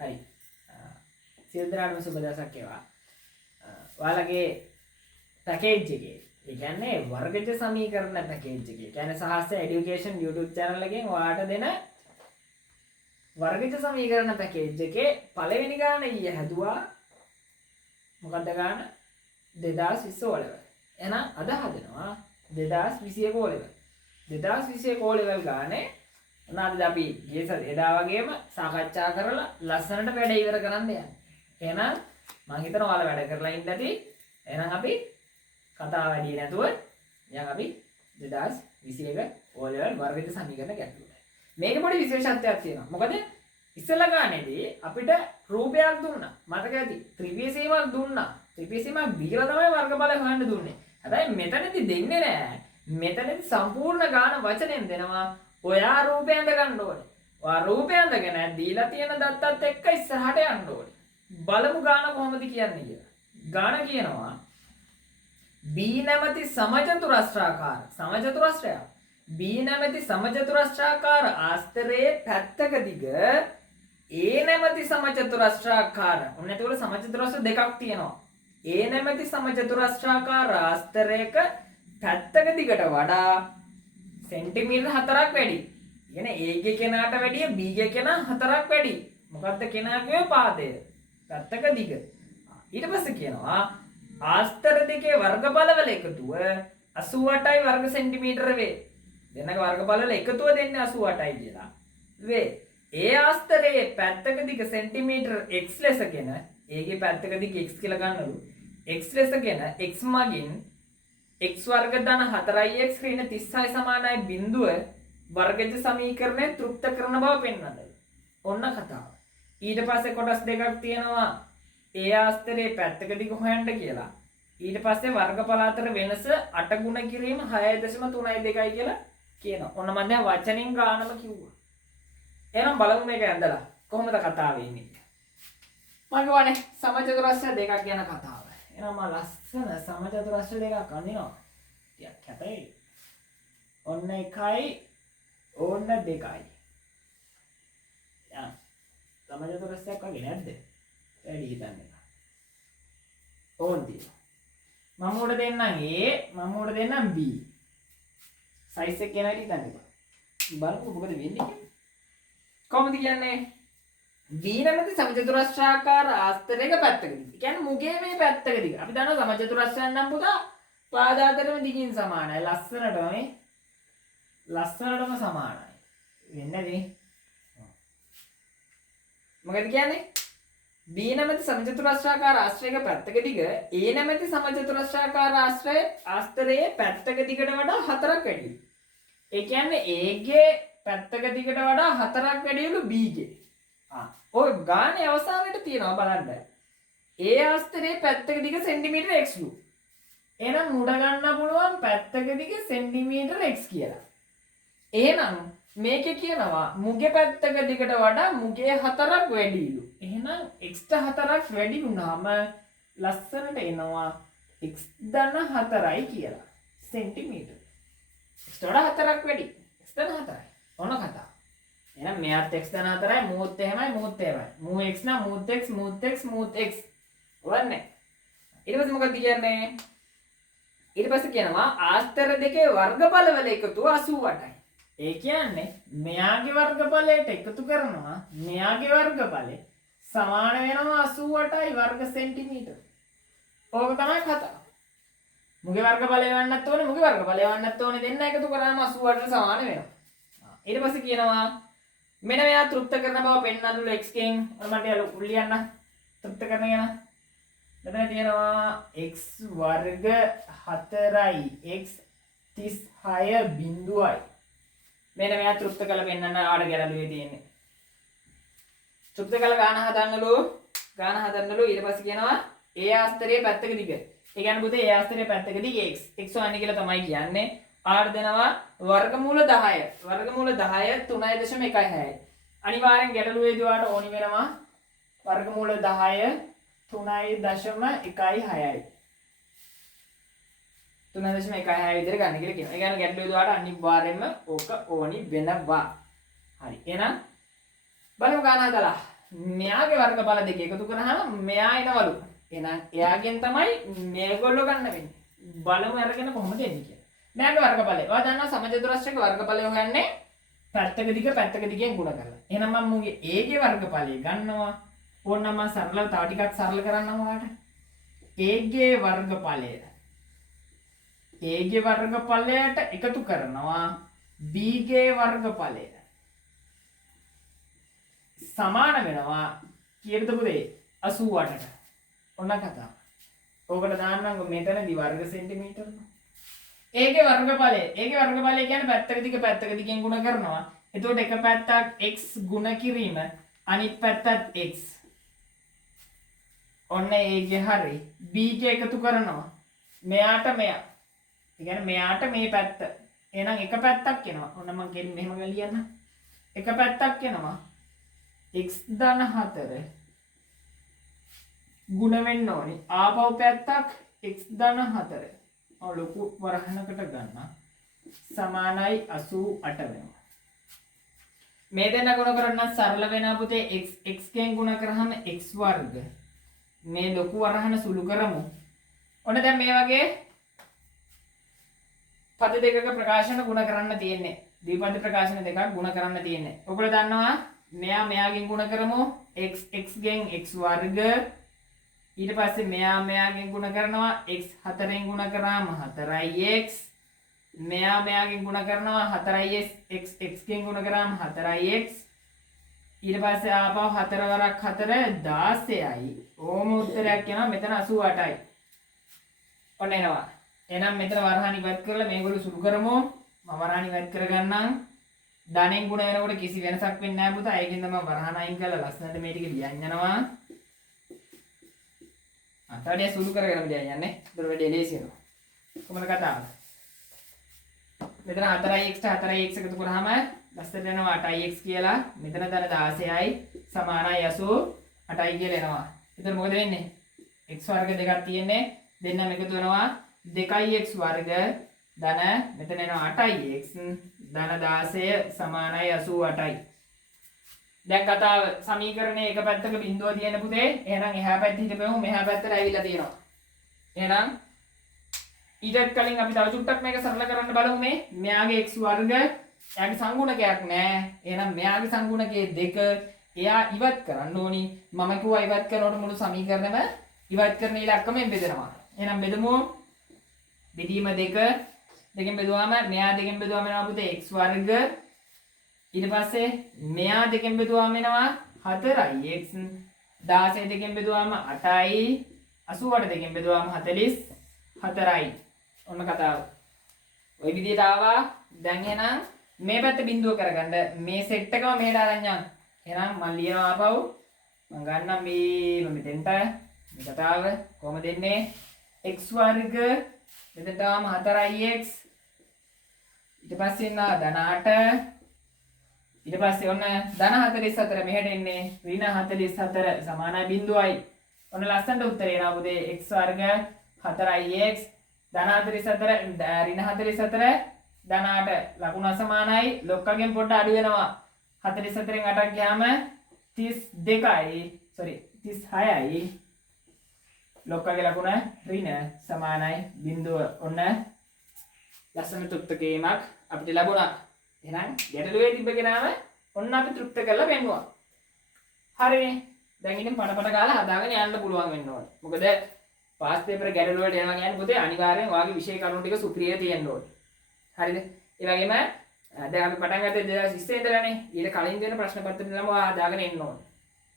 හරි. සියලු දෙනාටම සුබ දවසක් වේවා. ඔයාලගේ පැකේජ් එකේ ඒ කියන්නේ වර්ගජ සමීකරණ පැකේජ් එකේ කියන්නේ සහස්ත এডুকেෂන් YouTube channel එකෙන් ඔයාලට දෙන වර්ගජ සමීකරණ පැකේජ් එකේ පළවෙනි ගාන ඊයේ හැදුවා. මොකක්ද ගාන? 2020 O level. එහෙනම් අද හදනවා 2021 O level. 2021 O level ගානේ මොනවාද අපි එදා වගේම සාකච්ඡා කරලා ලස්සනට වැඩ ඉවර කරන්න යන්නේ. එහෙනම් මම හිතනවා ඔයාලා වැඩ කරලා ඉන්න ඇති. එහෙනම් අපි කතාව වැඩි නැතුව යන් අපි 2021 O level වර්ගජ සමීකරණ ගැටලුවට. මේක පොඩි විශේෂත්වයක් තියෙනවා. මොකද ඉස්සෙල්ලා ගානේදී අපිට රූපයක් දුන්නා. මතක ඇති. ත්‍රිපිය සීමාවක් දුන්නා. ත්‍රිපිය සීමාවක් දීලා තමයි වර්ගඵල හොයන්න දුන්නේ. හැබැයි මෙතනදී දෙන්නේ නැහැ. මෙතනදී සම්පූර්ණ ගාන වචනෙන් දෙනවා. ඔයා රූපය අඳ ගන්න ඕනේ. ඔයා රූපය අඳගෙන දීලා තියෙන දත්තත් එක්ක ඉස්සරහට යන්න ඕනේ. බලමු ගාන කොහොමද කියන්නේ කියලා. ගාන කියනවා B නැමැති සමචතුරස්‍රාකාර සමචතුරස්‍රය B නැමැති සමචතුරස්‍රාකාර ආස්තරයේ පැත්තක දිග A නැමැති සමචතුරස්‍රාකාර ඔන්න එතකොට සමචතුරස්‍ර දෙකක් තියෙනවා. A නැමැති සමචතුරස්‍රාකාර ආස්තරයක පැත්තක දිගට වඩා සෙන්ටිමීටර් 4ක් වැඩි. කියන්නේ A ගේ කෙනාට වැඩිය B ගේ කෙනා 4ක් වැඩි. මොකද්ද කෙනාගේ පාදය? පැත්තක දිග. ඊට පස්සේ කියනවා ආස්තර දෙකේ වර්ගඵලවල එකතුව 88යි වර්ග සෙන්ටිමීටර වේ. දෙන්නක වර්ගඵලවල එකතුව දෙන්නේ 88යි කියලා. වේ. ඒ ආස්තරයේ පැත්තක දිග සෙන්ටිමීටර x ලෙසගෙන A ගේ පැත්තක දිග x කියලා ගන්නලු. x ලෙසගෙන x මගින් x වර්ග ධන 4x ඍණ 36 සමානයි බිඳුව වර්ගජ සමීකරණය තෘප්ත කරන බව පෙන්වන්නද. ඔන්න කතාව. ඊට පස්සේ කොටස් දෙකක් තියෙනවා. ඒ ආස්තරයේ පැත්තක දිග හොයන්න කියලා. ඊට පස්සේ වර්ගඵල අතර වෙනස 8 ගුණ කිරීම 6.32 කියලා කියනවා. ඔන්න මම දැන් වචනින් ගානම කිව්වා. එහෙනම් බලමු මේක ඇඳලා කොහොමද කතාව වෙන්නේ. මම කියවනේ සමචතුරස්‍ර දෙකක් ගැන කතාව. එහෙනම් මම ලස්සන සමචතුරස්‍ර දෙකක් අඳිනවා. ටිකක් කැපයි. ඔන්න 1යි ඕන්න 2යි. යා සමචතුරස්‍රයක් වගේ නැද්ද? වැඩි හිතන්නේ. ඕන් තියෙනවා. මම උඩ දෙන්නම් A මම උඩ දෙන්නම් B. සයිස් එක කෙනා හිතන්න එපා. බලමු මොකද වෙන්නේ කියලා. කොහොමද කියන්නේ? B නැමැති සමචතුරස්‍රාකාර ආස්තරයක පැත්තකදී. කියන්නේ මුගේ මේ පැත්තකදී. අපි දන්නවා සමචතුරස්‍රයන් නම් පුතා පාද අතරම දිගින් සමානයි. ලස්සනටම සමානයි. වෙන්නේ නැනේ. මොකද කියන්නේ? B නැමැති සමචතුරස්‍රාකාර ආශ්‍රයක පැත්තක දිග A නැමැති සමචතුරස්‍රාකාර ආස්තරයේ පැත්තක දිගට වඩා 4ක් වැඩියි. ඒ කියන්නේ A ගේ පැත්තක දිගට වඩා 4ක් වැඩියලු B ගේ. ඔය ගානේ අවසානයේ තියෙනවා බලන්න. A ආස්තරයේ පැත්තක දිග සෙන්ටිමීටර x ලු. එහෙනම් මුඩ ගන්න පුළුවන් පැත්තක දිග සෙන්ටිමීටර x කියලා. එහෙනම් මේකේ කියනවා මුගේ පැත්තක දිගට වඩා මුගේ 4ක් වැඩිලු. එහෙනම් x ට 4ක් වැඩි වුණාම ලස්සනට එනවා x ධන 4යි කියලා. සෙන්ටිමීටර. x ට වඩා 4ක් වැඩි. x ධන 4යි. ඔන්න කතාව. එහෙනම් මෙයාත් x ධන 4යි මූත් එහෙමයි මූත් එහෙමයි. මූ x නම් මූත් x. ඔවන්නේ. ඊට පස්සේ මොකක්ද කියන්නේ? ඊට පස්සේ කියනවා ආස්තර දෙකේ වර්ගඵලවල එකතුව 88යි. ඒ කියන්නේ මෙයාගේ වර්ගඵලයට එකතු කරනවා මෙයාගේ වර්ගඵලය සමාන වෙනවා 88යි වර්ග සෙන්ටිමීටර. ඕක තමයි කතාව. මුගේ වර්ගඵලය වන්නත් ඕනේ මුගේ වර්ගඵලය වන්නත් ඕනේ දෙන්න එකතු කරාම 88ට සමාන වෙනවා. ඊට පස්සේ කියනවා මෙන්න මෙයා තෘප්ත කරන බව පෙන්වන්නලු x ගෙන් මට ලියන්න තෘප්ත කරන යන. මෙතන තියෙනවා x වර්ග 4යි x 36 බිඳුවයි. මෙන්න මෙයා තෘප්ත කළ පෙන්නන්න ආඩ ගැලලුවේ තියෙන්නේ. තෘප්ත කළ ගාන හදන්නලු ඊට පස්සේ කියනවා A ආස්තරයේ පැත්තක දිග. ඒ කියන්නේ පුතේ A ආස්තරයේ පැත්තක දිග x හොයන්නේ කියලා තමයි කියන්නේ. ආඩ දෙනවා වර්ගමූල 10. වර්ගමූල 10 3.16යි. අනිවාර්යෙන් ගැටලුවේදී ඔයාලට ඕනි වෙනවා වර්ගමූල 10 3.16යි. 3.16 විතර ගන්න කියලා කියනවා. ඒ කියන්නේ ගැටලුවේ දුවාට අනිවාර්යයෙන්ම ඕක ඕනි වෙනවා. හරි. එහෙනම් බලමු ගාන හදලා. මෙයාගේ වර්ගඵල දෙක එකතු කරාම මෙයා එනවලු. එහෙනම් එයාගෙන් තමයි මේගොල්ලෝ ගන්න වෙන්නේ. බලමු අරගෙන කොහොමද එන්නේ කියලා. මෙයාගේ වර්ගඵලය. ඔයා දන්නවා සමචතුරස්‍රයක වර්ගඵලය හොයන්නේ පැත්තක දිගෙන් ගුණ කරලා. එහෙනම් මම මුගේ A ගේ වර්ගඵලය ගන්නවා. ඕනනම් මම සරලව තව ටිකක් සරල කරන්නම් ඔයාලට. A ගේ වර්ගඵලය A ගේ වර්ගඵලයට එකතු කරනවා B ගේ වර්ගඵලය. සමාන වෙනවා කීයටද පුතේ 88ට. ඔන්න කතාව. ඕකට දාන්නම් මෙතනදී වර්ග සෙන්ටිමීටර. A ගේ වර්ගඵලය කියන්නේ පැත්තක දිගෙන් ගුණ කරනවා. එතකොට එක පැත්තක් x ගුණ කිරීම අනිත් පැත්තත් x. ඔන්න A ගේ හරි. B ගේ එකතු කරනවා. මෙයාට මෙයා. ඒ කියන්නේ මෙයාට මේ පැත්ත. එහෙනම් එක පැත්තක් එනවා. ඔන්න මම කියන්නේ මෙහෙම ලියන්න. එක පැත්තක් එනවා. x ධන 4 ගුණ වෙන්න ඕනේ. ආපහු පැත්තක් x ධන 4. ඔව් ලොකු වරහනකට ගන්න. සමානයි 88 වෙනවා. මේ දෙන්න ගුණ කරන්න සරල වෙනවා පුතේ. x ගෙන් ගුණ කරාම x වර්ග. මේ ලොකු වරහන සුළු කරමු. ඔන්න දැන් මේ වගේ පද දෙකක ප්‍රකාශන ගුණ කරන්න තියෙන්නේ. ද්විපද ප්‍රකාශන දෙකක් ගුණ කරන්න තියෙන්නේ. ඔයගොල්ලෝ දන්නවා මෙයාගෙන් ගුණ කරමු x ගෙන් x වර්ග. ඊට පස්සේ මෙයාගෙන් ගුණ කරනවා x 4ෙන් ගුණ කරාම 4x. මෙයාගෙන් ගුණ කරනවා 4x x ගෙන් ගුණ කරාම 4x. ඊට පස්සේ ආපහු 4 වරක් 4 16යි. ඕම උත්තරයක් එනවා මෙතන 88යි. ඔන්න එනවා. එහෙනම් මෙතන වරහන් ඉවත් කරලා මේගොල්ලෝ සුළු කරමු. මම වරහන් ඉවත් කරගන්නම්. ධනෙන් ගුණ වෙනකොට කිසි වෙනසක් වෙන්නේ නැහැ පුතා. ඒකෙන් තමයි වරහන් අයින් කරලා ලස්සනට මේ ටික ලියන්න යනවා. අතවැඩිය සුළු කරගෙන ලියන්න යන්නේ. ඒතර වැඩි ලේසි වෙනවා. කොහොමද කතාව? මෙතන 4x 4x එකතු කරාම ලස්සනට එනවා 8x කියලා. මෙතන දන 16යි සමානයි 88යි කියලා එනවා. එතකොට මොකද වෙන්නේ? x වර්ග දෙකක් තියෙන්නේ. දෙන්නම එකතු වෙනවා 2x වර්ග ධන මෙතන එනවා 8x ධන 16 සමානයි 88යි. දැන් කතාව සමීකරණයේ එක පැත්තක බිඳුව තියෙන පුතේ. එහෙනම් එහා පැත්තේ හිටපෙමු මෙහා පැත්තට ඇවිල්ලා තියෙනවා. එහෙනම් ඊටත් කලින් අපි තව චුට්ටක් මේක සරල කරන්න බලමු මේ. මෙයාගේ x වර්ග එයාගේ සංගුණකයක් නෑ. එහෙනම් මෙයාගේ සංගුණකයේ 2 එයා ඉවත් කරන්න ඕනි. මම කිව්වා ඉවත් කරනකොට මුළු සමීකරණයම ඉවත් කරන ඉලක්කමෙන් බෙදෙනවා. එහෙනම් බෙදමු. බෙදීම 2 දෙකෙන් බෙදුවාම මෙයා දෙකෙන් බෙදුවාම එනවා පුතේ x වර්ග. ඊට පස්සේ මෙයා දෙකෙන් බෙදුවාම එනවා 4x. 16 දෙකෙන් බෙදුවාම 8යි. 88 දෙකෙන් බෙදුවාම 44යි. ඔන්න කතාව. ওই විදිහට ආවා. දැන් එහෙනම් මේ පැත්ත බිඳුව කරගන්න මේ සෙට් එකම මෙහෙට අරන් යන්න. එහෙනම් මම ලියනවා ආපහු. මම ගන්නම් මේ මෙතෙන්ට මේ කතාව කොහොමද දෙන්නේ? x වර්ග මෙතනට ආවම 4x. ඊට පස්සේ එනවා ධන 8. ඊට පස්සේ ඔන්න ධන 44 මෙහෙට එන්නේ ඍණ 44 සමානයි බිඳුවයි. ඔන්න ලස්සනට උත්තරේ එනවා පුතේ x වර්ග 4x ධන 44 ඍණ 44 ධන 8 ලකුණ අසමානයි. ලොක්කගෙන් පොඩ්ඩ අඩු වෙනවා. 44න් 8ක් ගියාම 32යි. sorry 36යි. ලොක්කගේ ලකුණ ඍණ සමානයි බිඳුව. ඔන්න ලස්සන තෘප්තකීමක් අපිට ලැබුණා. එහෙනම් ගැටලුවේ තිබ්බ කෙනාම ඔන්න අපි තෘප්ත කරලා පෙන්නුවා. හරිනේ. දැන් ඉතින් පඩපඩ ගාලා හදාගෙන යන්න පුළුවන් වෙන්න ඕනේ. මොකද පාස් පේපර් ගැටලුව වලට යනවා කියන්නේ පුතේ අනිවාර්යෙන් ඔයාගේ විෂය කරුණු ටික සුපිරිය තියෙන්න ඕනේ. හරිද? ඒ වගේම දැන් අපි පටන් ගත්තේ 2020 ඉඳලානේ. ඊට කලින් දෙන ප්‍රශ්න පත්‍ර දෙනම ඔයා හදාගෙන එන්න ඕනේ.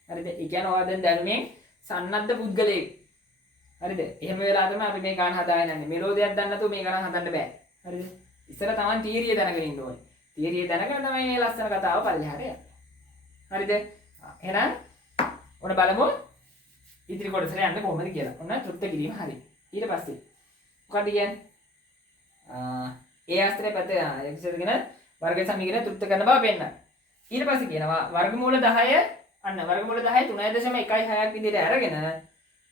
හරිද? ඒ කියන්නේ ඔයා දැන් දැනුමේ සන්නද්ධ පුද්ගලයෙක්. හරිද? එහෙම වෙලා තමයි අපි මේ ගාන හදාගෙන යන්නේ. මෙලෝදියක් දන්නේ නැතුව මේ ගාන හදන්න බෑ. හරිද? ඉස්සර තමයි තීරිය දැනගෙන ඉන්න ඕනේ. තීරිය දැනගෙන තමයි මේ ලස්සන කතාව පල්ලෙහාට යන්නේ. හරිද? එහෙනම් ඔන්න බලමු ඉතිරි කොටසට යන්න කොහොමද කියලා. ඔන්න තෘප්ත කිරීම හරි. ඊට පස්සේ මොකක්ද කියන්නේ? ඒ ආස්ත්‍රය පැත්තේ එක්සෙදගෙන වර්ග සමීකරණ තෘප්ත කරන බව පෙන්නන. ඊට පස්සේ කියනවා වර්ගමූල 10 අන්න වර්ගමූල 10 3.16ක් විදිහට අරගෙන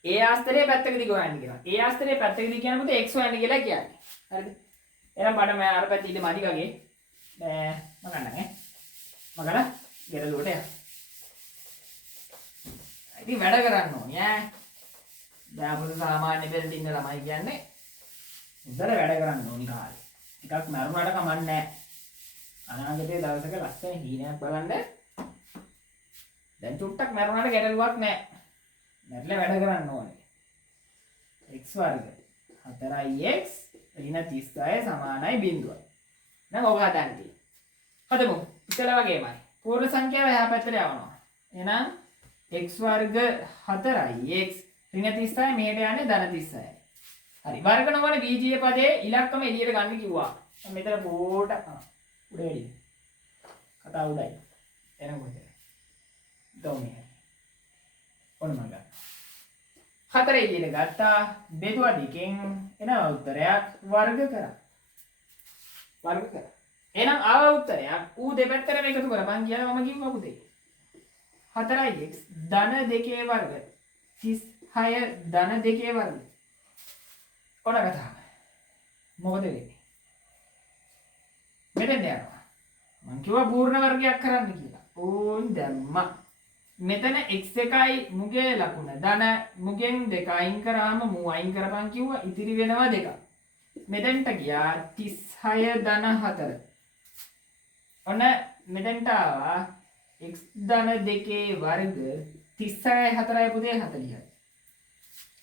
ඒ ආස්තරයේ පැත්තක දිග හොයන්න කියනවා. ඒ ආස්තරයේ පැත්තක දිග කියන පුතේ x හොයන්න කියලා කියන්නේ. හරිද? එහෙනම් බඩ මම අර පැත්තේ ඉඳ මදි ගගේ. මම ගන්නම් ඈ. මම ගන්න ගැටලුවට යන්න. ඉතින් වැඩ කරන්න ඕනේ ඈ. දැන් අපේ සාමාන්‍ය බෙල්ල ඉන්න ළමයි කියන්නේ උදේට වැඩ කරන්න ඕනි කාලේ. ටිකක් මරුණාට කමන්නේ නැහැ. අනාගතයේ දවසක ලස්සන හීනයක් බලන්න. දැන් චුට්ටක් මරුණාට ගැටලුවක් නැහැ. මැරිලා වැඩ කරන්න ඕනේ. x වර්ග 4x ඍණ 36 සමානයි 0. දැන් ඔක හදන්න තියෙන්නේ. හදමු. ඉතලා වගේමයි. පූර්ණ සංඛ්‍යාව එහා පැත්තට යවනවා. එහෙනම් x වර්ග 4x ඍණ 36 මෙහෙට යන්නේ ධන 36යි. හරි. වර්ග නොවන බීජීය පදයේ ඉලක්කම එළියට ගන්න කිව්වා. මෙතන පොට උඩ වැඩි. කතා උඩයි. එන කොහෙද? දොමේ. ඔන්න මම ගන්න. 4 එළියට ගත්තා. බෙදුවා දෙකෙන් එන උත්තරයක් වර්ග කරා. වර්ග කරා. එහෙනම් ආව උත්තරයක් ඌ දෙපැත්තටම එකතු කරපන් කියලා මම කිව්වා පුතේ. 4x ධන 2 වර්ග 36 ධන 2 වර්ග. ඔන්න කතාව. මොකද වෙන්නේ? මෙතෙන් යනවා. මං කිව්වා පූර්ණ වර්ගයක් කරන්න කියලා. ඕන් දැම්මා. මෙතන x1යි මුගේ ලකුණ ධන මුගෙන් 2 අයින් කරාම මූ අයින් කරපන් කිව්වා. ඉතිරි වෙනවා 2. මෙතෙන්ට ගියා 36 ධන 4. ඔන්න මෙතෙන්ට ආවා x ධන 2 වර්ග 36 4යි පුතේ 40යි.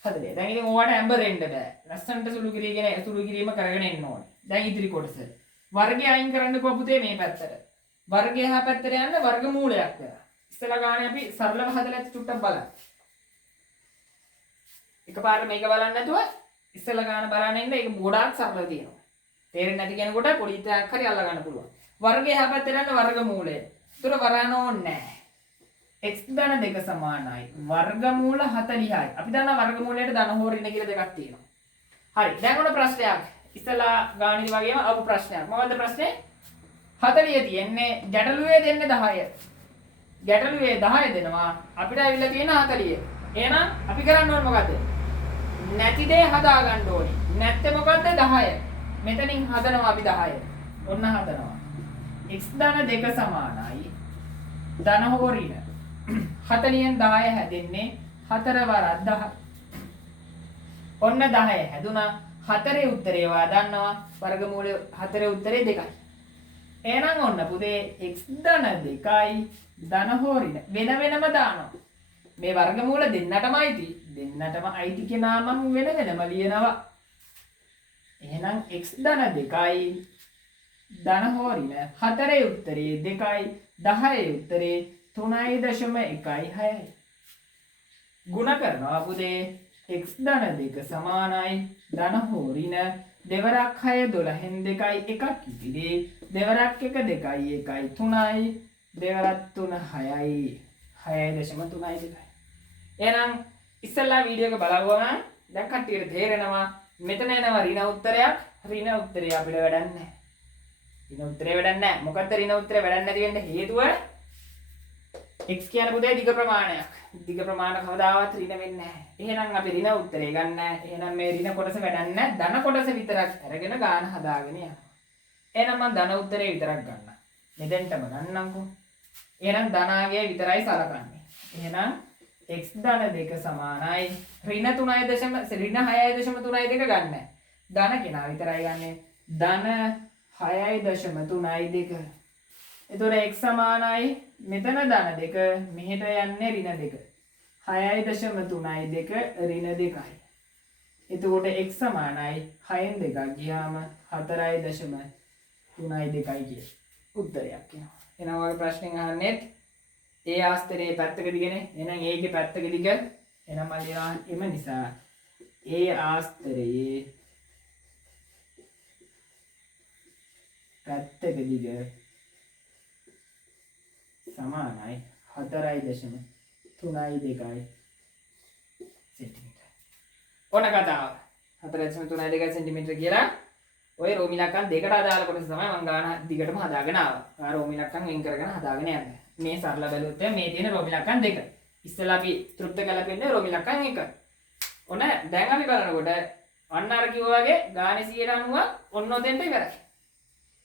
40. දැන් ඉතින් ඕවට ඇම්බරෙන්න බෑ. ලස්සන්ට සුළු කිරීම කරගෙන එන්න ඕනේ. දැන් ඉදිරි කොටස. වර්ගය අයින් කරන්නකෝ පුතේ මේ පැත්තට. වර්ගය එහා පැත්තට යන්න වර්ගමූලයක් කරා. ඉස්සලා ගානේ අපි සරලව හදලා චුට්ටක් බලන්න. එකපාර මේක බලන්න නැතුව ඉස්සලා ගාන බලන්න ඉන්න ඒක ගොඩාක් සරල තියෙනවා. තේරෙන්නේ නැති කෙනෙකුට පොඩි ඉතයක් හරි අල්ල ගන්න පුළුවන්. වර්ගය එහා පැත්තට යන්න වර්ගමූලය. ඒතර වරණ ඕනේ නැහැ. x ධන 2 සමානයි වර්ගමූල 40යි. අපි දන්නා වර්ගමූලයට ධන හෝ ඍණ කියලා දෙකක් තියෙනවා. හරි. දැන් ඔන්න ප්‍රශ්නයක්. ඉස්සලා ගානිදි වගේම අහපු ප්‍රශ්නයක්. මොකද්ද ප්‍රශ්නේ? 40 තියෙන්නේ ගැටලුවේ දෙන්නේ 10. ගැටලුවේ 10 දෙනවා. අපිට ඇවිල්ලා තියෙන 40. එහෙනම් අපි කරන්න ඕනේ මොකද්ද? නැති දේ හදා ගන්න ඕනේ. නැත්තේ මොකද්ද? 10. මෙතනින් හදනවා අපි 10. ඔන්න හදනවා. x ධන 2 සමානයි ධන හෝ ඍණ 40න් 10 හැදෙන්නේ 4 වරක් 10. ඔන්න 10 හැදුනා. 4 උත්තරේ වා දන්නවා. වර්ගමූල 4 උත්තරේ 2යි. එහෙනම් ඔන්න පුතේ x ධන 2යි ධන හෝ ඍණ වෙන වෙනම දානවා. මේ වර්ගමූල දෙන්නටම අයිති. දෙන්නටම අයිති කෙනා මම වෙන වෙනම ලියනවා. එහෙනම් x ධන 2යි ධන හෝ ඍණ 4 උත්තරේ 2යි 10 උත්තරේ 3.16යි. ගුණ කරනවා පුතේ x ධන 2 සමානයි ධන හෝ ඍණ දෙවරක් 6 12න් 2යි එකක් ඉතිරි දෙවරක් 1 2යි 1යි 3යි දෙවරක් 3 6යි 6.32යි. එහෙනම් ඉස්සල්ලා වීඩියෝ එක බලවුවා නම් දැන් කට්ටියට තේරෙනවා මෙතන එනවා ඍණ උත්තරයක්. ඍණ උත්තරේ අපිට වැඩක් නැහැ. ඍණ උත්තරේ වැඩක් නැහැ. මොකද්ද ඍණ උත්තරේ වැඩක් නැති වෙන්න හේතුව? x කියන පුතේ දිග ප්‍රමාණයක්. දිග ප්‍රමාණ කවදාවත් ඍණ වෙන්නේ නැහැ. එහෙනම් අපි ඍණ උත්තරේ ගන්න. එහෙනම් මේ ඍණ කොටස වැඩක් නැහැ. ධන කොටස විතරක් අරගෙන ගාන හදාගෙන යනවා. එහෙනම් මම ධන උත්තරේ විතරක් ගන්නම්. මෙතෙන්ටම ගන්නම්කෝ. එහෙනම් ධනාගේ විතරයි සලකන්නේ. එහෙනම් x ධන 2 සමානයි ඍණ 6.32 ගන්න. ධන කෙනා විතරයි ගන්නෙ. ධන 6.32. එතකොට x සමානයි මෙතන ධන 2 මෙහෙට යන්නේ ඍණ 2. 6.32 ඍණ 2යි. එතකොට x සමානයි 6න් 2ක් ගියාම 4.32 කිය. උත්තරයක් එනවා. එහෙනම් ඔය ප්‍රශ්نين අහන්නේ ඒ ආස්තරයේ පැත්තක දිගනේ. එහෙනම් ඒකේ පැත්තක දිග. එහෙනම් මම ලියනවා එම නිසා ඒ ආස්තරයේ පැත්තක දිග සමානයි 4.32 සෙන්ටිමීටර. ඕන කතාව 4.32 සෙන්ටිමීටර කියලා ඔය රෝමි ලක්කම් දෙකට අදාළ කොටස තමයි මම ගාන දිගටම හදාගෙන ආවා. ආ රෝමි ලක්කම් වෙන් කරගෙන හදාගෙන යන්නේ. මේ සරල බැලුවොත් මේ තියෙන රෝමි ලක්කම් දෙක. ඉස්සෙල්ලා අපි තෘප්ත කළපෙන්නේ රෝමි ලක්කම් එක. ඔන්න දැන් අපි බලනකොට අන්න අර කිව්වා වගේ ගානේ 90ක් ඔන්න ඔතෙන්ට ඉවරයි.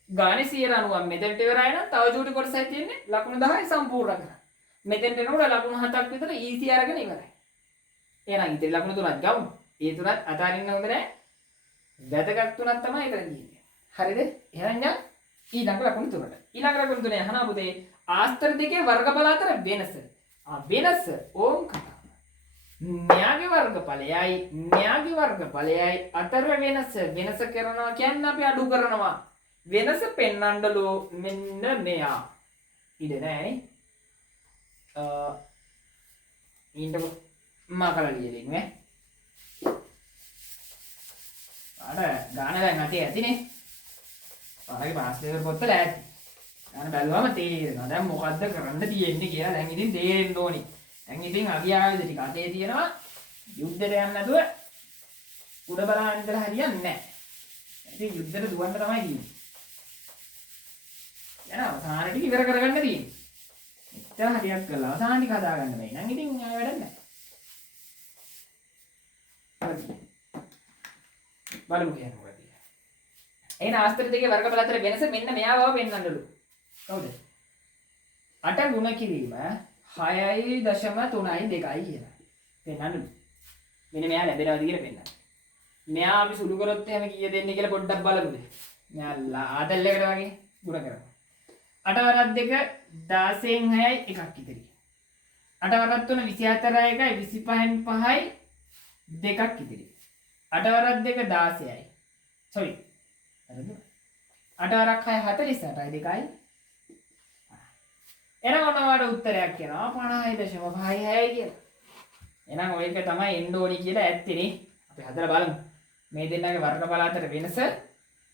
ගානේ 90ක් මෙතෙන්ට ඉවරයි නම් තව චූටි කොටසක් තියෙන්නේ ලකුණු 10යි සම්පූර්ණ කරා. මෙතෙන්ට එනකොට ලකුණු 7ක් විතර ඊසි අරගෙන ඉවරයි. එහෙනම් ඉතින් ලකුණු 3ක් ගමු. ඒ තුනත් අතාරින්න හොඳ නැහැ. වැදගත් තුනක් තමයි එතන තියෙන්නේ. හරිද? එහෙනම් යන්න ඊළඟ ලකුණු තුනට. ඊළඟ ලකුණු තුනේ අහනවා පුතේ ආස්තර දෙකේ වර්ගඵල අතර වෙනස. වෙනස ඕම් කතාව. න්‍යාගේ වර්ගඵලයයි අතර වෙනස කරනවා කියන්නේ අපි අඩු කරනවා. වෙනස පෙන්වන්නලෝ මෙන්න මෙයා. ඉඩ නැහැ. ඊට මාකලා ලියලින් ඈ. අර ගාන දැන් නැති ඇතිනේ. ආගේ පාස් පේපර් පොත්වල ඇති. ගාන බැලුවම තේරෙනවා. දැන් මොකද්ද කරන්න තියෙන්නේ කියලා දැන් ඉතින් තේරෙන්න ඕනි. දැන් ඉතින් අවියාවේද ටික අතේ තියෙනවා. යුද්ධයට යන්න නැතුව උඩ බලන්න ඉඳලා හරියන්නේ නැහැ. ඉතින් යුද්ධයට දුවන්න තමයි තියෙන්නේ. යනවා අවසාන ටික ඉවර කරගන්න තියෙන්නේ. එතන හරියක් කරලා අවසාන ටික හදාගන්න බෑ. නම් ඉතින් වැඩක් නැහැ. බලමු කියන්නේ මොකද කියලා. එහෙනම් ආස්තර දෙකේ වර්ගඵල අතර වෙනස මෙන්න මෙයා බව පෙන්වන්නලු. කවුද? 8 ගුණ කිරීම 6.32 කියලා. පෙන්වන්නලු. මෙන්න මෙයා ලැබෙනවද කියලා පෙන්වන්න. මෙයා අපි සුළු කරොත් එහෙම කීය දෙන්නේ කියලා පොඩ්ඩක් බලමුද? මෙයා ආතල් එකට වගේ ගුණ කරමු. 8 වරක් 2 16න් 6යි එකක් ඉතිරි. 8 වරක් 3 24යි 25න් 5යි දෙකක් ඉතිරි. 8 වරක් 2 16යි. sorry. හරිද? 8 වරක් 6 48යි 2යි. එහෙනම් ඔන්නවට උත්තරයක් එනවා 50.56යි කියලා. එහෙනම් ඔය එක තමයි එන්න ඕනි කියලා ඇත්තනේ. අපි හදලා බලමු. මේ දෙන්නගේ වර්ගඵල අතර වෙනස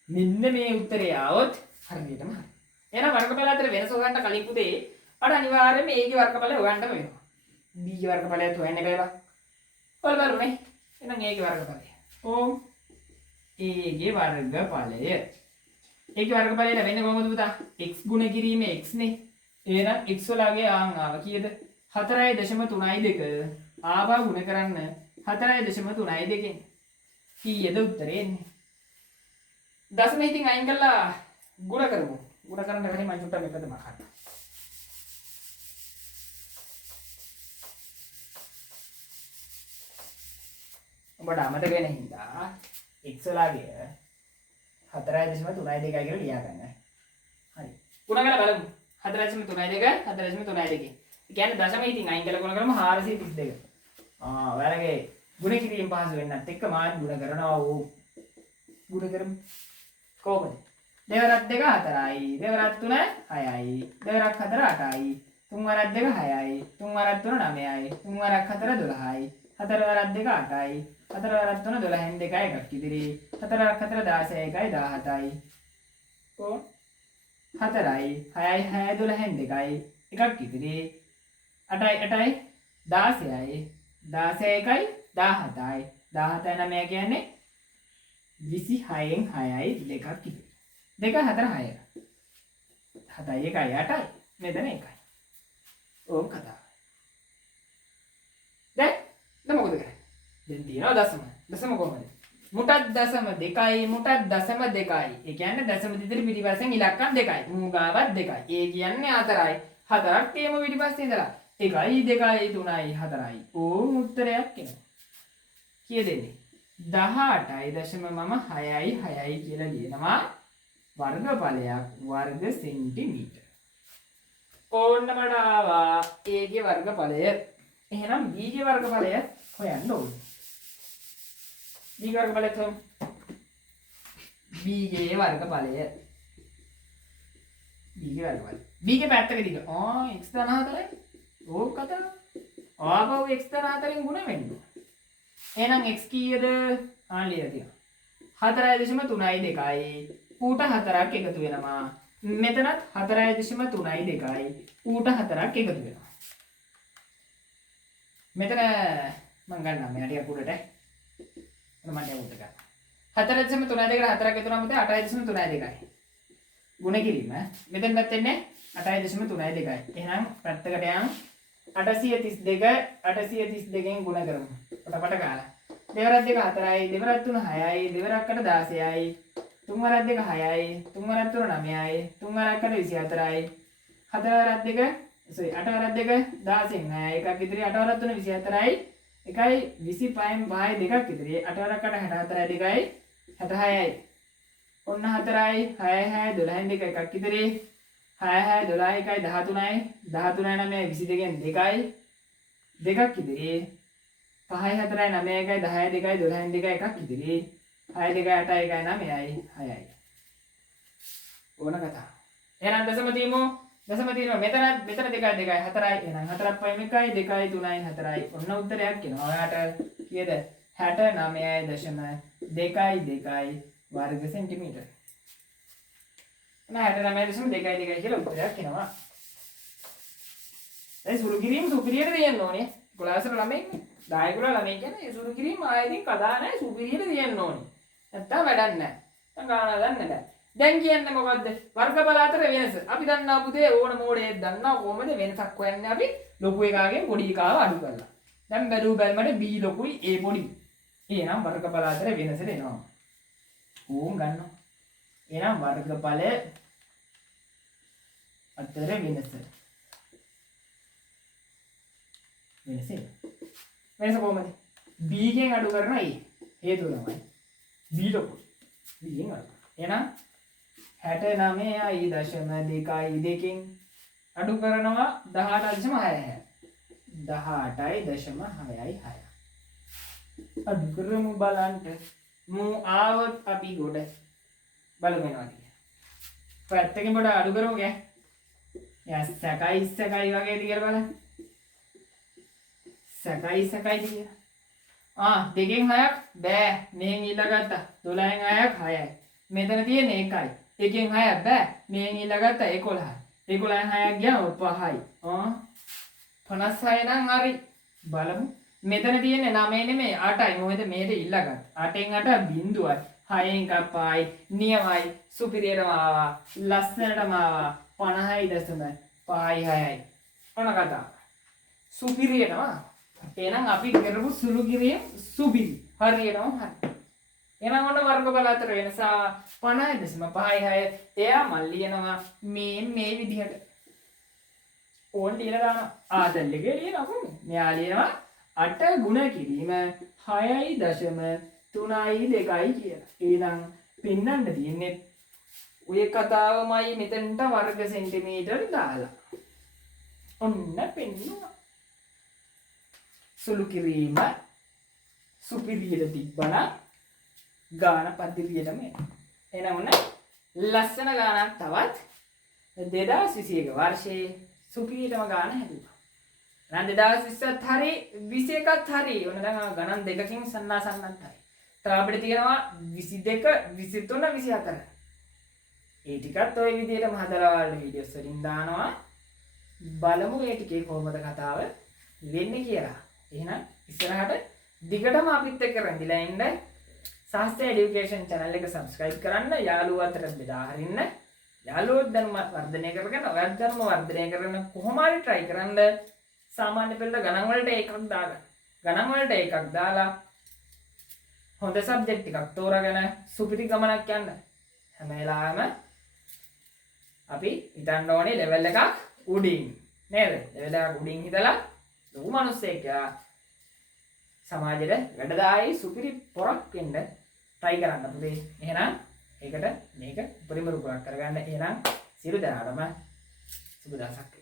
මෙන්න මේ උත්තරේ ආවොත් හරියටම හරි. එහෙනම් වර්ගඵල අතර වෙනස හොයන්න කලින් පුතේ අර අනිවාර්යයෙන්ම A ගේ වර්ගඵලය හොයන්න වෙනවා. B ගේ වර්ගඵලයත් හොයන්න බෑවා. බලමු. එහෙනම් A ගේ වර්ගඵලය. ඕම් A ගේ වර්ගඵලය. A ගේ වර්ගඵලය ලැබෙන්නේ කොහොමද පුතා? x ගුණ කිරීම x නේ. එහෙනම් x වලගේ ආන් ආව කීයද? 4.32 ආව ගුණ කරන්න 4.32 කීයද උත්තරේ එන්නේ? දශම ඉතින් අයින් කළා ගුණ කරමු. ගුණ කරන්න බැරි මම චුට්ටක් මේකද මහන්න. ඔබට අමතක වෙන හින්දා x වලගේ 4.32 කියලා ලියා ගන්න. හරි. ගුණ කරලා බලමු. 4.32 4.32. ඒ කියන්නේ දශම ඉතින් අයින් කළා ගුණ කරමු 432. ඔයාලගේ ගුණ කිරීම පහසු වෙන්නත් එක්ක මාත් ගුණ කරනවා ඕ. ගුණ කරමු. කොහොමද? දෙවරක් 2 4යි, දෙවරක් 3 6යි, දෙවරක් 4 8යි, තුන් වරක් 2 6යි, තුන් වරක් 3 9යි, තුන් වරක් 4 12යි, හතර වරක් 2 8යි, හතර වරක් 3 12න් 2යි එකක් ඉදිරි, හතර වරක් 4 16යි 17යි. කො 4යි, 6යි 6යි 12න් 2යි එකක් ඉදිරි, 8යි 8යි 16යි, 16යි 17යි, 17යි 9 කියන්නේ 26න් 6යි දෙකක් ඉදිරි. 2 4 6 7යි 1යි 8යි මෙතන 1යි. ඕම් කතාව. දැන් මොකද කරන්නේ? දැන් තියෙනවා දශම. දශම කොහොමද? මුටත් දශම 2යි මුටත් දශම 2යි. ඒ කියන්නේ දශම දෙතර පිටිපස්සෙන් ඉලක්කම් 2යි. මූගාවත් 2යි. ඒ කියන්නේ 4යි. 4ක් තියමු පිටිපස්සේ ඉඳලා. 1යි 2යි 3යි 4යි. ඕම් උත්තරයක් එනවා. කීයද එන්නේ? 18.6යි 6යි කියලා ලියනවා. වර්ගඵලයක් වර්ග සෙන්ටිමීටර. ඕන්න මට ආවා A ගේ වර්ගඵලය. එහෙනම් B ගේ වර්ගඵලය හොයන්න ඕනේ. B ගේ වර්ගඵලය කොහොමද? B ගේ වර්ගඵලය. B ගේ වර්ගඵලය. B ගේ පැත්තක දිග. x 14යි. ඕක කතාව. ආපහු x 14න් ගුණ වෙන්න ඕනේ. එහෙනම් x කීයද? ලියලා තියෙනවා. 4.32යි. ඌට 4ක් එකතු වෙනවා. මෙතනත් 4.32යි. ඌට 4ක් එකතු වෙනවා. මෙතන මම ගන්නවා මෙයා ටික උඩට. මම උඩට ගන්නවා. 4.32කට 4ක් එකතු වුණාම 8.32යි. ගුණ කිරීම. මෙතනවත් එන්නේ 8.32යි. එහෙනම් පැත්තකට යමු. 832න් ගුණ කරමු. පටපට ගාලා. දෙවරක් 2 4යි, දෙවරක් 3 6යි, දෙවරක් 8 16යි. තුන් වරක් 2 6යි, තුන් වරක් 3 9යි, තුන් වරක් 8 24යි, හතර වරක් 2 sorry 8 වරක් 2 16 නෑ එකක් ඉතිරි 8 වරක් 3 24යි එකයි 25න් 5යි දෙකක් ඉතිරි 8 වරක් 8 64යි 2යි 66යි ඔන්න 4යි 6යි 6 12න් 2 එකක් ඉතිරි 6 6 12 එකයි 13යි 13යි 9යි 22න් 2යි දෙකක් ඉතිරි 5යි 4යි 9යි 1යි 10යි 2යි 12න් 2 එකක් ඉතිරි 6යි 2යි 8යි 1යි 9යි 6යි ඕන කතාව. එහෙනම් දශම තියමු. දශම තියනවා මෙතන 2යි 4යි එහෙනම් 4ක් පයින් 1යි 2යි 3යි 4යි ඔන්න උත්තරයක් එනවා. ඔයාට කීයද 69.2 වර්ග සෙන්ටිමීටර. එහෙනම් 69.2 කියලා උත්තරයක් එනවා. ඒ සුළු කිරීම සුපිරියර දෙන්න ඕනේ. 11 ළමයි 10 කුල ළමයි කියන්නේ ඒ සුළු කිරීම ආයෙත් කදා නැහැ සුපිරියර දෙන්න ඕනේ. නැත්තම් වැඩක් නැහැ. නැත්නම් ගාන දන්නේ නැහැ. දැන් කියන්නේ මොකද්ද? වර්ගඵල අතර වෙනස. අපි දන්නා පුතේ ඕන මෝඩයෙක් දන්නා කොහොමද වෙනසක් හොයන්නේ අපි ලොකු එකාගෙන් පොඩි එකාව අඩු කරලා. දැන් බැලු බැලමට b ලොකුයි a පොඩි. එහෙනම් වර්ගඵල අතර වෙනස එනවා. ඕම් ගන්නවා. එහෙනම් වර්ගඵල අතර වෙනස. වෙනස කොහොමද? b ගෙන් අඩු කරන a. හේතුව තමයි b ලොකුයි. b ගෙන් අඩු. එහෙනම් 69.2 දෙකෙන් අඩු කරනවා 18.6. 18.6. අඩු කරමු බලන්න. මු ආවොත් අපි ගොඩ බලමු වෙනවා කියන්නේ. පැත්තකින් පොඩ අඩු කරමු ගෑ. යස් සකයි වගේද කියලා බලන්න. සකයි කියලා. දෙකෙන් 6ක් බෑ. මෙහෙන් ඊළඟට 12න් 6ක් 6යි. මෙතන තියෙන්නේ 1යි. එකෙන් 6ක් බෑ. මෙහෙන් ඊළඟට 11යි. 11න් 6ක් ගියාම 5යි. 56 නම් හරි. බලමු. මෙතන තියෙන්නේ 9 නෙමෙයි 8යි. මොකද මේක ඊළඟට. 8න් 8 බිඳුවයි. 6න් කප්පායි. නියමයි. සුපිරියරම ආවා. ලස්සනටම ආවා. 50.6යි. ඔන්න කතාව. සුපිරියරම. එහෙනම් අපි කරපු සුළු කිරීම සුපිරි. හරියටම හරි. එහෙනම් ඔන්න වර්ගඵල අතර වෙනස 50.56. එයා මල් ලියනවා මේ විදිහට. ඕන් ලියලා දානවා. ආදල් එකේ ලියනවා කොහොමද? මෙයා ලියනවා 8 ගුණ කිරීම 6.3.2 කියලා. එහෙනම් පෙන්වන්න තියෙන්නේ ඔය කතාවමයි මෙතනට වර්ග සෙන්ටිමීටර් දාලා. ඔන්න පෙන්නුවා. සුළු කිරීම සුපිරියර තිබ්බනම් ගාන පද්ධතියටම එනවා. එහෙනම් ඔන්න ලස්සන ගානක් තවත් 2021 වර්ෂයේ සුපිරියටම ගාන හැදුවා. එහෙනම් 2020ත් හරි 21ත් හරි ඔන්න දැන් ගණන් දෙකකින් සන්නාසන්නත් හරි. තව අපිට තියෙනවා 22 23 24. ඒ ටිකත් ওই විදිහටම හදලා වල වීඩියෝස් වලින් දානවා. බලමු මේ ටිකේ කොහොමද කතාව වෙන්නේ කියලා. එහෙනම් ඉස්සරහට දිගටම අපිත් එක්ක රැඳිලා ඉන්න සාස්ත්‍ර এডুকেෂන් channel එක subscribe කරන්න, යාළුවෝ අතර බෙදා හරින්න. යාළුවෝ දැනුම වර්ධනය කරගෙන ඔයත් දැනුම වර්ධනය කරන කොහොම හරි try කරන්න. සාමාන්‍ය පෙළට ගණන් වලට එකක් දාගන්න. ගණන් වලට එකක් දාලා හොඳ subject එකක් තෝරාගෙන සුපිරි ගමනක් යන්න. හැම වෙලාවෙම අපි හිතන්න ඕනේ level එකක් උඩින්. නේද? level එකක් උඩින් හිතලා ලොකු මිනිස්සෙක් සමාජෙට වැඩදායි සුපිරි පොරක් වෙන්න try කරන්න පුතේ. එහෙනම් ඒකට මේක උපරිම රුපුරක් කරගන්න. එහෙනම් සියලු දෙනාටම සුබ දවසක්.